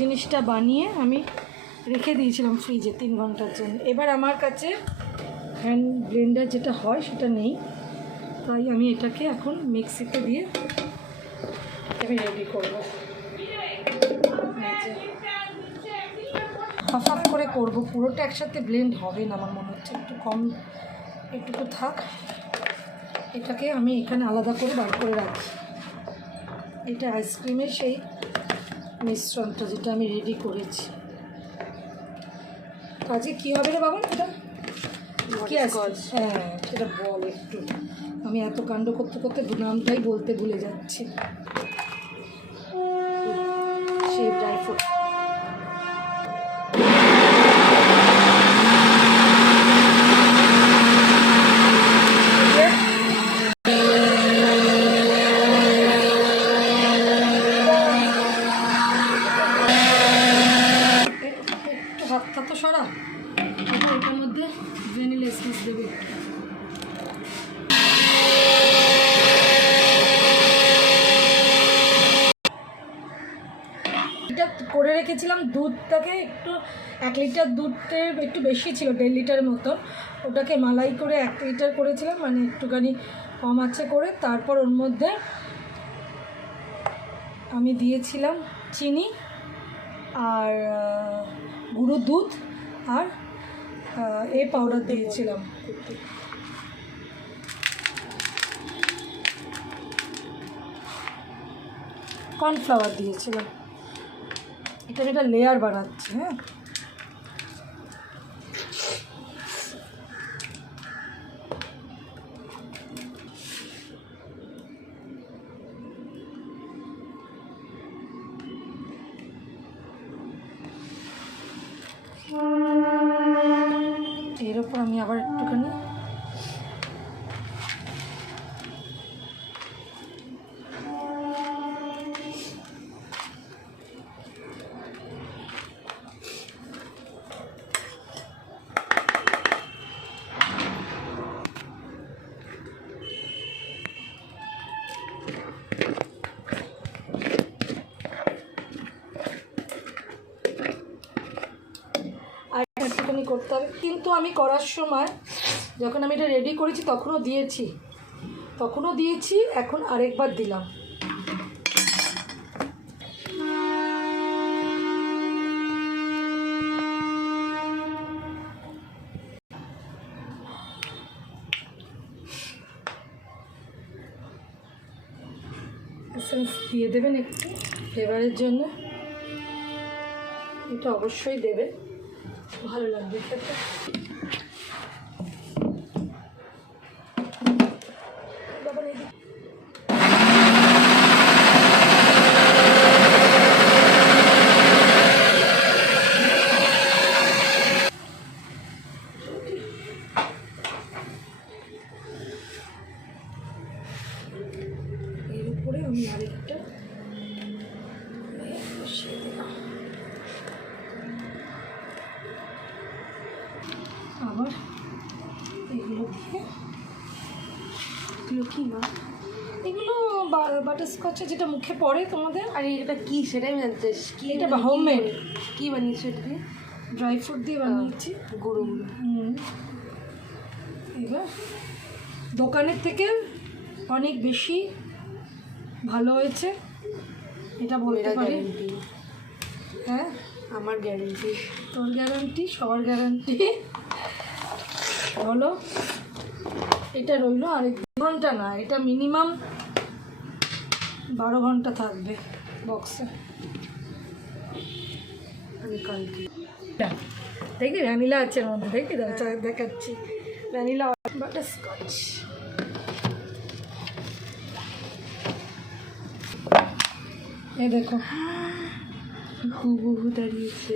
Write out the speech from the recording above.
জিনিসটা বানিয়ে আমি রেখে দিয়েছিলাম ফ্রিজে 3 ঘন্টার জন্য। এবার আমার কাছে হ্যান্ড ব্লেন্ডার যেটা হয় সেটা নেই, তাই আমি এটাকে এখন মিক্সিতে দিয়ে আমি রেডি করবো। হাফ হাফ করে করবো, পুরোটা একসাথে ব্লেন্ড হবে না আমার মনে হচ্ছে, একটু কম একটুকু থাক। এটাকে আমি এখানে আলাদা করে বার করে রাখি। এটা আইসক্রিমের সেই মিশ্রণটা যেটা আমি রেডি করেছি। কাজে কী হবে রে বাবা, এটা কী আছে? হ্যাঁ সেটা বল একটু, আমি এত কাণ্ড করতে করতে নামটাই বলতে ভুলে যাচ্ছি। সেই ড্রাই ফ্রুট হাতটা তো সরা, এটার মধ্যে ভ্যানিলা এসেন্স দেবে। এটা করে রেখেছিলাম দুধটাকে একটু, 1 লিটার দুধের একটু বেশি ছিল, 1.5 লিটারের মতো। ওটাকে মালাই করে 1 লিটার করেছিলাম, মানে একটুখানি কম আছে করে। তারপর ওর মধ্যে আমি দিয়েছিলাম চিনি আর গুঁড়ো দুধ আর পাউডার দিয়েছিলাম। কর্নফ্লাওয়ার দিয়েছিলাম। এটা লেয়ার বানাচ্ছি। হ্যাঁ এর ওপর আমি আবার একটুখানি করতে হবে। কিন্তু আমি করার সময় যখন আমি এটা রেডি করেছি তখনও দিয়েছি, এখন আরেকবার দিলাম। এসেন্স দিয়ে দেবেন একটু ফ্লেভারের জন্য, এটা অবশ্যই দেবেন, ভালো লাগবে খেতে। এর উপরে আমি আরেকটা আবার এগুলো দিয়ে, এগুলো কি না, এগুলো বাটারস্কচে যেটা মুখে পড়ে তোমাদের। আর এটা কি সেটাই আমি জানতে চাই, কি এটা হোমমেড? কী বানিয়েছো এটা দিয়ে? ড্রাই ফ্রুট দিয়ে বানিয়েছি, গুঁড়ো। এবার দোকানের থেকে অনেক বেশি ভালো হয়েছে এটা বলতে পারি। হ্যাঁ আমার গ্যারেন্টি, তোর গ্যারান্টি, সবার গ্যারান্টি। হলো এটা রইলো আর 1 ঘন্টা না, এটা মিনিমাম 12 ঘন্টা থাকবে বক্সে। আমি কালকে দেখি ভ্যানিলা আছে এর মধ্যে, দেখি দেখাচ্ছি। ভ্যানিলা বাটারস্কচ, এই দেখো হুবহু দাঁড়িয়েছে।